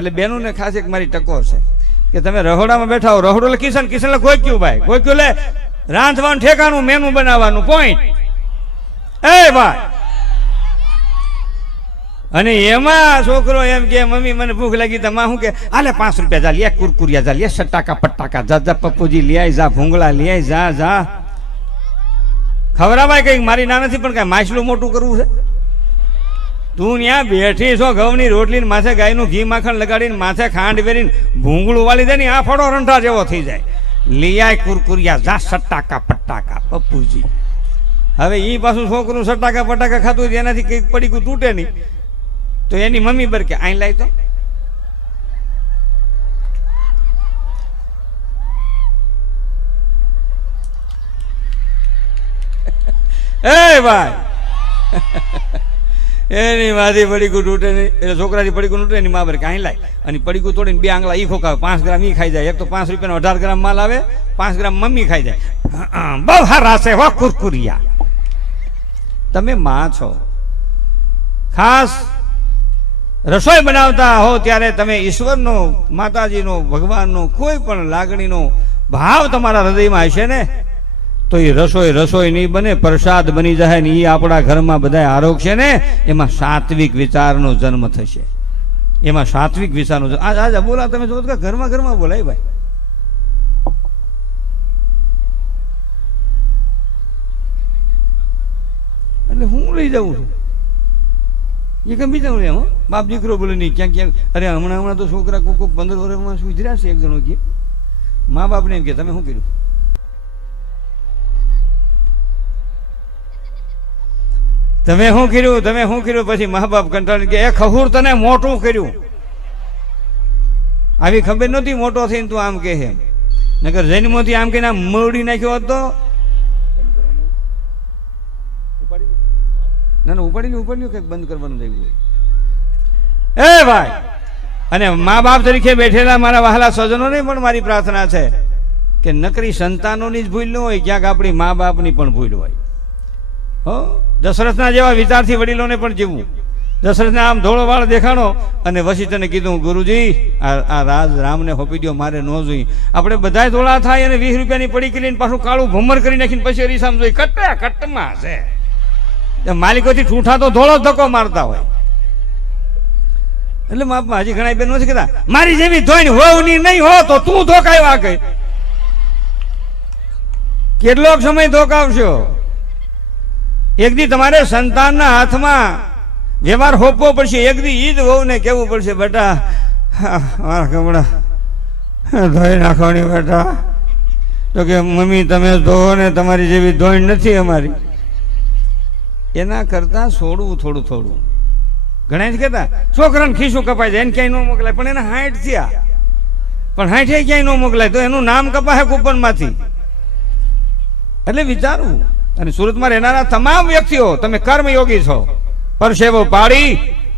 એટલે બેનુને ખાસ એક મારી ટકોર છે કે તમે રહોડામાં બેઠા હો, રહોડો કિશન કિશન કોઈ ભાઈ ગોક્યું લે. રાંધવાનું ઠેકાનું મેનુ બનાવવાનું પોઈન્ટ એ ભાઈ. અને એમાં છોકરો એમ કે, મમ્મી, મને ભૂખ લાગી. તો માં શું કે, આલે પાંચ રૂપિયા જા, લે કુરકુરિયા જા, લે સટાકા પટાકા જા જા પપ્પુજી લે જા, ભૂંગળા લે જા જા. ખવડાવાય કંઈક મારી ના નથી, પણ કઈ માછલું મોટું કરવું છે? તું ત્યાં બેઠી છો ઘઉંની રોટલી માથે ગાયનું ઘી માખણ લગાડીને માથે ખાંડ વેરીને ભૂંગળું વાળી દે ને આ ફળો રંઠા જેવો થઈ જાય. લિયાય કુરકુરિયા જા સટાકા પટ્ટાકા, પપ્પુજી. હવે એ પાછું છોકરું સટ્ટાકા પટાકા ખાતું હોય એનાથી કંઈક પડીકું તૂટે નહીં. તો એની મમ્મી બર કે આઈ લાય તો. એ ભાઈ. એની માથી પડીકું તૂટે નહીં. એટલે છોકરાથી પડીકું તૂટે એની મા કાંઈ લાય. અને પડીકું તોડીને બે આંગળા ઈ ખોકાવે પાંચ ગ્રામ ઈ ખાઈ જાય. એક તો પાંચ રૂપિયાનો અઢાર ગ્રામ માલ આવે, પાંચ ગ્રામ મમ્મી ખાઈ જાય. બહુ હારા છે હો કુરકુરિયા. તમે માં છો. ખાસ રસોઈ બનાવતા હો ત્યારે તમે ઈશ્વરનો, માતાજીનો, ભગવાનનો કોઈ પણ લાગણીનો ભાવ તમારા હૃદયમાં હશે ને? તો એ રસોઈ રસોઈ નહીં બને, પ્રસાદ બની જાય ને એ આપણા ઘરમાં બધા આરોગ છે ને, એમાં સાત્વિક વિચારનો જન્મ થશે. એમાં સાત્વિક વિચારનો આજ બોલા, તમે જો ઘરમાં ઘરમાં બોલાય ભાઈ. એટલે હું લઈ જાઉં છું. એ કેમ બીજા નહીં એમાં બાપ દીકરો બોલે નહીં, ક્યાંક ક્યાંક, અરે હમણાં હમણાં તો છોકરા કોઈ કોક પંદર વર્ષમાં સુધર્યા છે એક જણો કે. મા બાપને એમ કે, તમે શું કર્યું? તમે શું કર્યું? તમે શું કર્યું? પછી મા બાપ કંટાળી કે, એ ખહુર તને મોટું કર્યું. આવી ખબર નહોતી મોટો થઈને તું આમ કે એમ નગર જન્મોથી આમ કહીને મરડી નાખ્યો હતો ના ના ઉપાડી લ્યો ઉપાડી કંઈક બંધ કરવાનું થયું હોય. એ ભાઈ! અને મા બાપ તરીકે બેઠેલા મારા વહાલા સ્વજનોને પણ મારી પ્રાર્થના છે કે નકરી સંતાનોની જ ભૂલ ન હોય, ક્યાંક આપણી મા બાપની પણ ભૂલ હોય. દશરથના જેવા વિચારથી વડીલોને પણ જીવવું. દશરથને આમ ધોળો વાળ દેખાણો અને વશિષ્ઠને કીધું, ગુરુજી, આ રાજ રામને હોપી દો મારે ન જોઈ. આપણે બધાય ધોળા થાય અને વીસ રૂપિયાની પડી કરીને પાછું કાળું ભમર કરી નાખીને પછી અરીસામ જોઈ. કટ્ટા કટ્ટમાં છે. માલિકોથી ઠૂઠા તો ધોળો ધક્કો મારતા હોય. એટલે માપમાં હજી ઘણા બેન નથી કહેતા, મારી જેવી ધોઈને હોવની નહીં હો, તો તું ધોકાયો આ કઈ? કેટલોક સમય ધોકાવશો. એક દી તમારે સંતાનના હાથમાં વ્યવહાર હોપવો પડશે. એક દી ઈદ વહુ વહુને કહેવું પડશે, બેટા મારા કપડા ધોઈ નાખવાની બેટા. તો કે, મમ્મી, તમે ધોવો ને, તમારી જેવી ધોઈ નથી અમારી. એના કરતા છોડવું થોડું થોડું. ઘણા જ કહેતા, છોકરાને ખીસું કપાય જાય, એને ક્યાંય ન મોકલાય. પણ એને હાઈટ થયા. પણ હાઈઠે ક્યાંય ન મોકલાય, તો એનું નામ કપાય કૂપનમાંથી. એટલે વિચારવું. અને સુરતમાં રહેનારા તમામ વ્યક્તિઓ, તમે કર્મયોગી છો. પરસેવો પાડી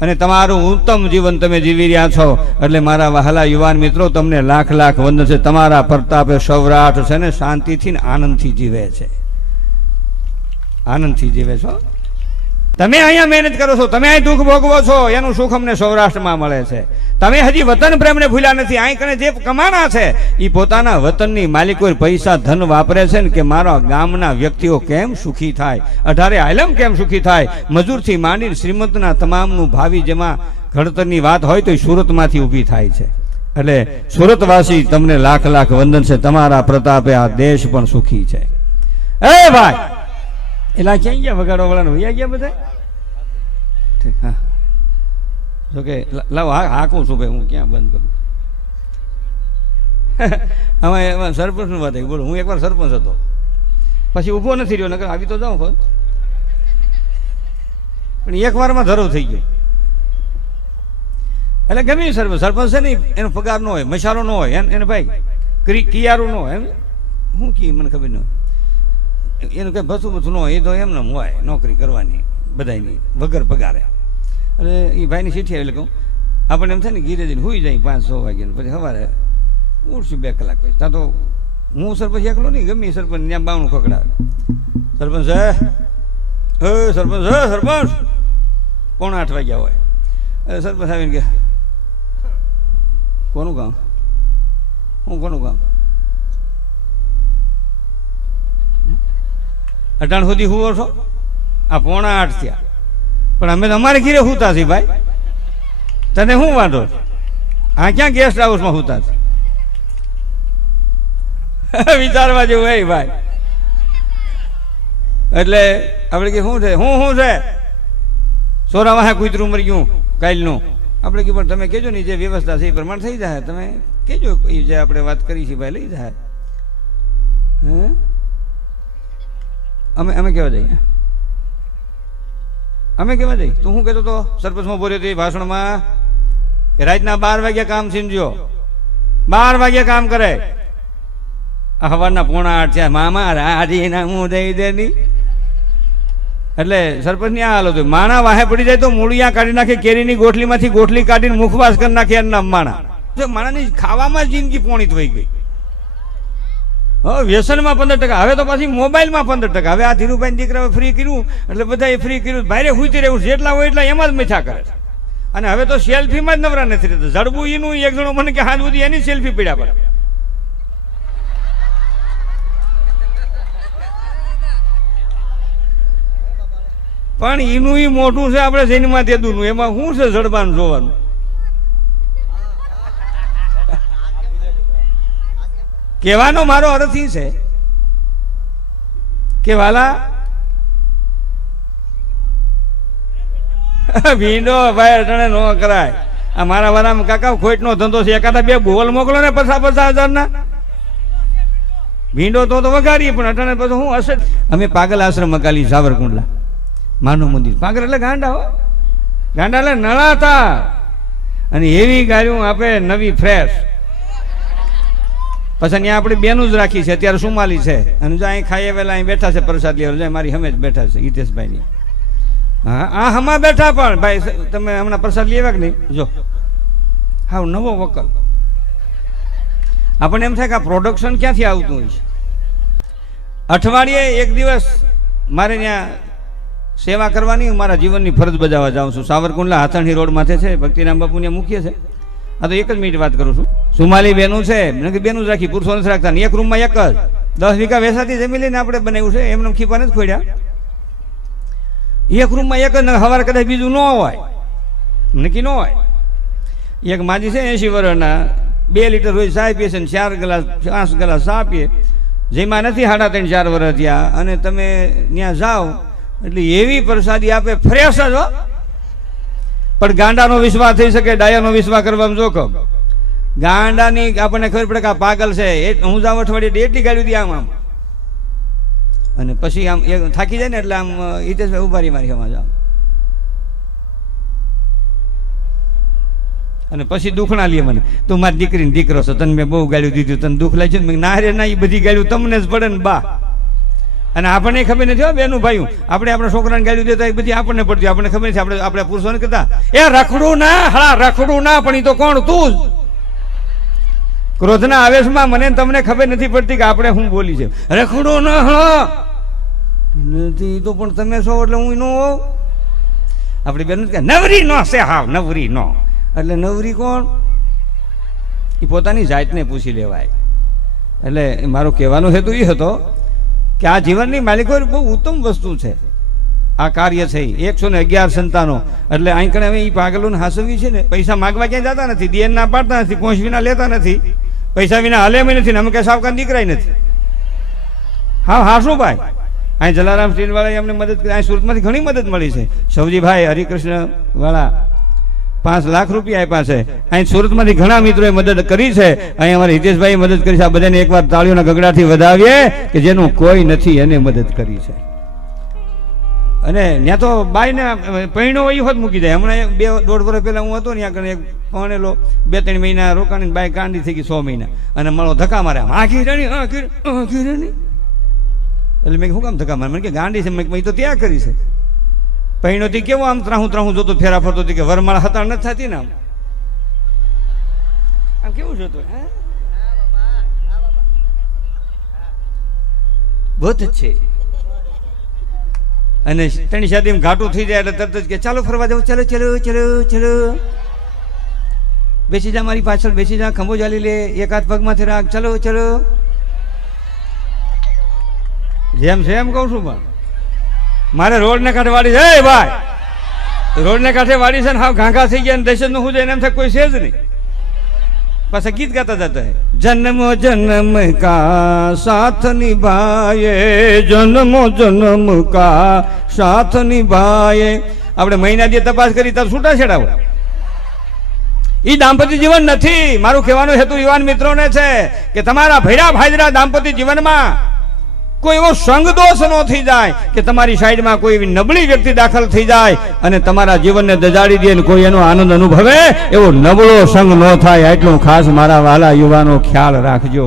અને તમારું ઉત્તમ જીવન તમે જીવી રહ્યા છો. એટલે મારા વહાલા યુવાન મિત્રો, તમને લાખ લાખ વંદન છે. તમારા પ્રતાપે સૌરાષ્ટ્ર છે ને શાંતિથી ને આનંદથી જીવે છે. આનંદથી જીવે છો તમે અહીંયા મહેનત કરો છો, તમે અહીં દુઃખ ભોગવો છો, એનું સુખ અમને સૌરાષ્ટ્રમાં મળે છે. તમે હજી વતન પ્રેમને ભૂલ્યા નથી, અહીં કને જે કમાણા છે એ પોતાના વતનની માલિકો પૈસા, ધન વાપરે છે ને કે મારા ગામના વ્યક્તિઓ કેમ સુખી થાય? અઢારે આલમ કેમ સુખી થાય? મજૂરથી માંડીને શ્રીમંતના તમામનું ભાવિ જેમાં ઘડતરની વાત હોય તો એ સુરતમાંથી ઊભી થાય છે. એટલે સુરતવાસી તમને લાખ લાખ વંદન છે, તમારા પ્રતાપે આ દેશ પણ સુખી છે. એ ભાઈ એલા ક્યાં ગયા વગાડવા વાળાને વૈયા ગયા બધા? ઠીક, હા. જો કે, લ- લાવો, હા હાકું છું ભાઈ, હું ક્યાં બંધ કરું? આમાં એમાં સરપંચનું વાત આવી. બોલો, હું એકવાર સરપંચ હતો. પછી ઊભો નથી રહ્યો, નકર આવી તો જાઉં ફોન પણ એક વારમાં ધરો થઈ ગયો. એટલે ગમે સરપંચ સરપંચ છે ને, એનો પગાર ન હોય, મસાલો ન હોય, એને ભાઈ કિયારું ન હોય, એમ? હું કી, મને ખબર ન હોય. એનું કઈ ભસું ભસું ન હોય, એ તો એમને એમ હોય, નોકરી કરવાની બધાની વગર પગારે. એટલે એ ભાઈની ચીઠી આવી કહું, આપણને એમ થાય ને ગીરે જઈને હુઈ જાય પાંચ છ વાગ્યા પછી સવારે ઉઠશું બે કલાક પછી. ત્યાં તો હું સરપંચ એકલો નહીં, ગમે સરપંચ, ત્યાં બાવણું ખકડાવે સરપંચ હે સરપંચ હે, સરપંચ! પોણા આઠ વાગ્યા હોય. એટલે સરપંચ આવીને કે, કોનું કામ? હું કોનું કામ? અટાણ સુધી હુવો છો આ પોણા આઠ થયા. પણ અમે તમારે ઘીરે હુતા છીએ ભાઈ. તને શું વાંધો? આ ક્યાં ગેસ્ટ હાઉસમાં હુતા છે? વિચારવા જેવું હોય ભાઈ. એટલે આપણે કે શું છે? હું શું છે? સોરા વાહે કૂતરું મરી ગયું કાલનું આપણે કે પણ તમે કહેજો ને જે વ્યવસ્થા છે એ પ્રમાણે થઈ જાય. તમે કહેજો એ જે આપણે વાત કરી છે ભાઈ લઈ જાય. હે? અમે અમે કેવા જઈએ અમે કેવા જઈએ તું શું કહેતો તો સરપંચમાં બોલ્યો હતો એ ભાષણમાં કે રાતના બાર વાગ્યા કામ સમજ્યો બાર વાગ્યા કામ કરે. સવારના પોણા આઠ છે મામા રાજીનામું દઈ દે ની એટલે સરપંચની આ હાલત હોય. માણા વાહે પડી જાય તો મૂળિયા કાઢી નાખે, કેરીની ગોઠલીમાંથી ગોઠલી કાઢીને મુખવાસ કરી નાખે એમના માણા. માણાની ખાવામાં જિંદગી પોણી થઈ ગઈ. વ્યસનમાં પંદર ટકા. હવે તો પાછી મોબાઈલમાં પંદર ટકા. હવે આ ધીરુભાઈ દીકરા ફ્રી કર્યું, એટલે બધા ફ્રી કર્યું. બારે હુતી રહેવું જેટલા હોય એટલા એમાં જ મેથા કરે અને હવે તો સેલ્ફીમાં જ નવરા નથી રહેતા. જડબું એનું, એક જણો મને કે હાથ બધી એની સેલ્ફી પીડ્યા પડે પણ એનું એ મોટું છે, આપણે જૈનમાં તેદુનું એમાં શું છે જડબાનું જોવાનું? કહેવાનો મારો અર્થ ઈ છે કે વાલા, ભીંડો ભાઈ અટણે નો કરાય. આ મારા વાળા કાકા ખોટનો ધંધો છે. એકાદા બે ગોલ મોકલો ને પચાસ પચાસ હજાર ના ભીંડો તો તો વગાડીએ પણ અટાણે પછી હું હશે? અમે પાગલ આશ્રમ મકાલી સાવરકુંડલા. માનવ મંદિર. પાગલ એટલે ગાંડા હો. ગાંડા એટલે નળાતા. અને એવી ગાડીઓ આપે નવી ફ્રેશ પછી ત્યાં આપણે બેનું જ રાખી છે, અત્યારે સુમાલી છે. અને જો અહીં ખાઈએ વેલા અહીં બેઠા છે પ્રસાદ લેવા જાય મારી હમે જ બેઠા છે, હિતેશભાઈની. હા, આ હમા બેઠા પણ. ભાઈ તમે હમણાં પ્રસાદ લેવા કે નહીં? જો. હા નવો વકલ. આપણને એમ થાય કે આ પ્રોડક્શન ક્યાંથી આવતું હોય છે? અઠવાડિયે એક દિવસ મારે ત્યાં સેવા કરવાની, હું મારા જીવનની ફરજ બજાવવા જાઉં છું. સાવરકુંડલા હાથણી રોડ માથે છે, ભક્તિરામ બાપુ ત્યાં મુખ્ય છે. આ તો એક જ મિનિટ વાત કરું છું. સુમાલી બેનું છે. મેં કીધું બેનું જ રાખી પુરુષો નથી રાખતા. એક રૂમમાં એક જ. દસ વીઘા વેસાતી જમી લઈને આપણે બનાવ્યું છે. એમને ખીપા નથી ખોડ્યા. એક રૂમમાં એક જ ને સવારે કદાચ બીજું ન હોય. નક્કી ન હોય. એક માજી છે એસી વર્ષના, બે લીટર રોજ ચા પીએ છે ચાર ગ્લાસ, પાંચ ગ્લાસ ચા પીએ. જેમાં નથી સાડા ત્રણ, ચાર વર્ષ થયા. અને તમે ત્યાં જાઓ, એટલે એવી પ્રસાદી આપે, ફ્રેશ જ હો. પણ ગાંડાનો વિશ્વાસ થઈ શકે, ડાયાનો વિશ્વાસ કરવામાં જોખમ. ગાંડાની આપણને ખબર પડે કે આ પાગલ છે. એ હું જાઉં અઠવાડિયે એટલી ગાડી દી આમ આમ. અને પછી આમ એ થાકી જાય ને એટલે આમ હિતેશભાઈ ઉભારી મારી હમણાં જામ અને પછી દુખણા લે મને. તું મારી દીકરીને દીકરો છો, તને મેં બહુ ગાળ્યું દીધું, તને દુઃખ લાગ્યું ને ના રે ના એ બધી ગાળ્યું તમને જ પડે ને બા. અને આપણને ખબર નથી બેનું ભાઈ આપણે આપણા છોકરાને ગાડી દેતા બધી આપણને પડતી આપણને ખબર નથી. આપણે આપણે પુરુષોને કહેતા, એ રખડું ના હા રખડું ના, પણ એ તો કોણ? તું ક્રોધના આવેશમાં મને તમને ખબર નથી પડતી કે આપણે શું બોલી છે. રખડું ના, હા. નથી તો પણ તમે છો એટલે હું નો હોઉં. આપણી બેન કે, નવરી નો છે, હા, નવરી નો. એટલે નવરી કોણ? એ પોતાની જાતને પૂછી લેવાય. એટલે મારો કહેવાનો હેતુ એ હતો કે આ જીવનની માલિકો બહુ ઉત્તમ વસ્તુ છે. આ કાર્ય છે એકસો ને અગિયાર સંતાનો. એટલે અહીં કણે હવે એ પાગલોને હાસવી છે ને? પૈસા માગવા ક્યાંય જતા નથી. દેન ના પાડતા નથી. પોંચ વિના લેતા નથી. પૈસા વિના હલે અમે નથી ને અમે કઈ સાવકાન દીકરાય નથી. હા હા શું ભાઈ. અહીં જલારામ સ્ટીલ વાળા અમને મદદ કરી. અહીં સુરતમાંથી ઘણી મદદ મળી છે. સૌજીભાઈ હરિકૃષ્ણ વાળા પાંચ લાખ રૂપિયા આપ્યા છે. અહીં સુરતમાંથી ઘણા મિત્રોએ મદદ કરી છે. અહીં અમારા હિતેશભાઈ મદદ કરી છે. આ બધાને એકવાર તાળીઓના ગગડાથી વધાવીએ કે જેનું કોઈ નથી એને મદદ કરી છે. અને ત્યાં તો બાઈને પૈણો એ હોત મૂકી જાય હમણાં એક બે દોઢ વર્ષ પહેલા હું હતો ને, ત્યાં એક ભણેલો, બે ત્રણ મહિના રોકાણી બાઈ કાંડી થઈ ગઈ સો મહિના. અને મળો ધક્કા મારે આ આખી આ આખી આખી રણી એટલે મેં શું કામ ધક્કા મારે? મને કે ગાંડી છે. મેં તો ત્યાં કરી છે. પૈણોથી કેવો આમ ત્રાહું ત્રાહું જોતો ફેરા ફરતો કે વરમાળ હતા નથી થતી ને આમ? આમ કેવું જોતો બહુત છે. અને તેની એમ ઘાટું થઈ જાય એટલે તરત જ કે, ચાલો ફરવા જાવ ચલો ચલો ચલો ચલો. બેસી જા મારી પાછળ, બેસી જા, ખંભો ચાલી લે, એક હાથ પગમાંથી રાખ, ચલો ચલો. જેમ છે એમ કહું છું પણ. મારે રોડને કાંઠે વાડી છે. ભાઈ રોડને કાંઠે વાડી છે ને હાવ ઘાંઘા થઈ ગયા ને દહેશતનું હું જાય એમ થાય કોઈ છે જ નહીં. પાછા ગીત ગાતા જતા હે. જન્મો, જન્મ કા સાથ નિભાયે, જન્મો, જન્મ કા સાથ નિભાયે. આપણે મહિના દી તપાસ કરી, તાર છૂટા છેડાવો. એ દાંપત્ય જીવન નથી. મારું કહેવાનો હેતુ યુવાન મિત્રોને છે કે તમારા ભૈરા ભાઈરા દાંપત્ય જીવનમાં કોઈ એવો સંગ દોષ ન થઈ જાય કે તમારી સાઈડમાં કોઈ એવી નબળી વ્યક્તિ દાખલ થઈ જાય અને તમારા જીવનને દજાડી દે કોઈ એનો આનંદ અનુભવે એવો નબળો સંગ ન થાય. એટલું ખાસ મારા વાલા યુવાનો ખ્યાલ રાખજો.